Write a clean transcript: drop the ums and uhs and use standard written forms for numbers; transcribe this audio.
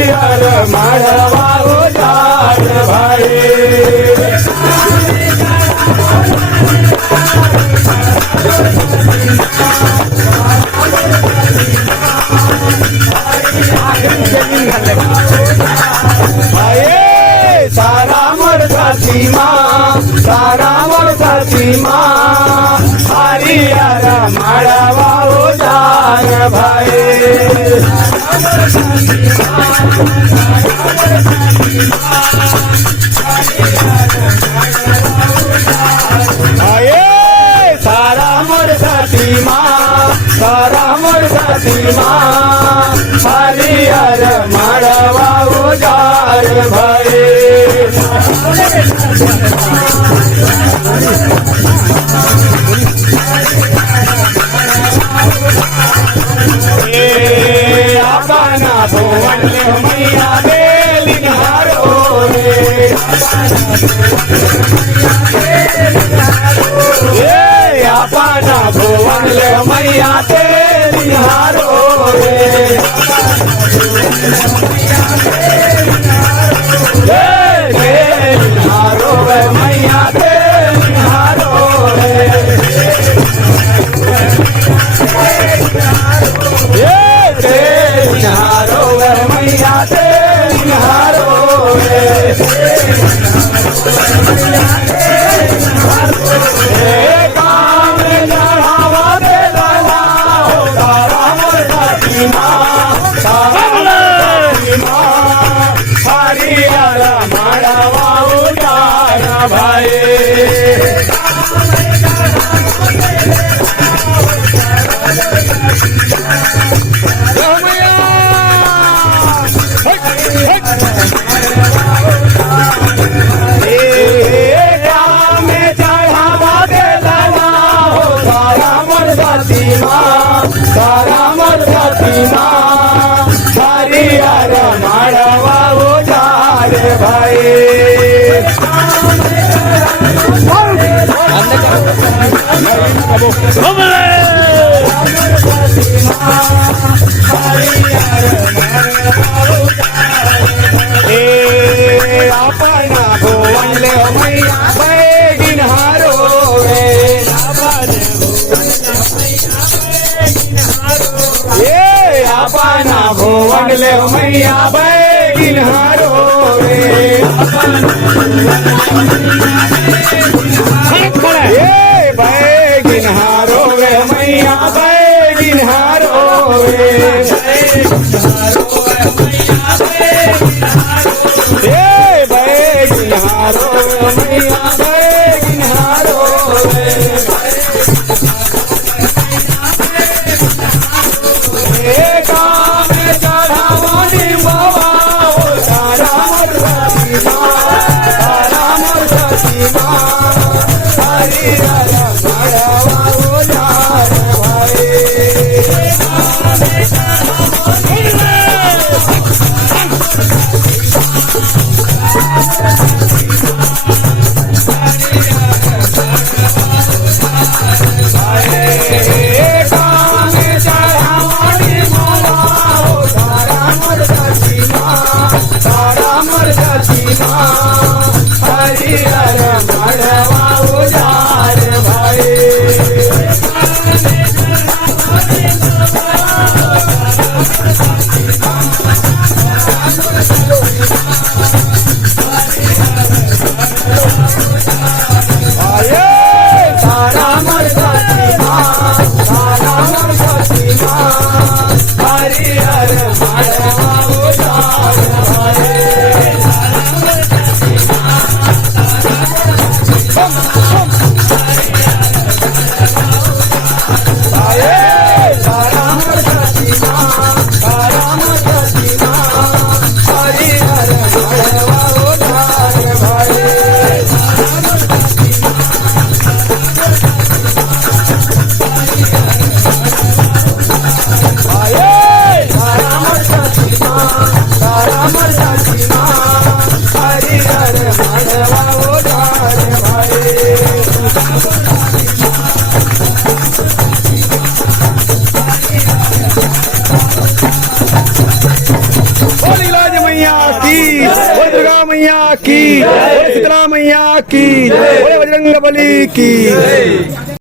हरिहर माड़वा उजाड़ भये। सारा मोर साथी माँ, सारा मोर साथी माँ, हरिहर माड़वा उजाड़ भये। सारा मोर साथी माँ, सारा मोर साथी माँ, हरिहर माड़वा उजाड़ भये। अपना भुवन मैया बेलिन हारो रे। अपना भुवन मैया बेलिन हारो रे। हारो मैया बेलिन हारो रे। हारो मैया बेलिन हारो रे। काम चढ़ावा दे लाला हो सारा मोर साथी माँ, सारा मोर साथी माँ, हरिहर माड़वा उजाड़ भये। सारा मोर साथी माँ, हरिहर माड़वा उजाड़ भये। अपना भुवन मैया बेलिन हारो रे। अपना भुवन मैया बेलिन हारो रे। बेलिन हारो वे मैया बेलिन हारो रे। बेलिन हारो मैया बेलिन हारो रे। काम चढ़ावा निभावा सारा मोर साथी माँ, सारा मोर साथी माँ, हरिहर माड़वा उजाड़ भये। की, बोले दुर्गा मैया की, बोले शीतला मैया की, बोले बजरंग बली की।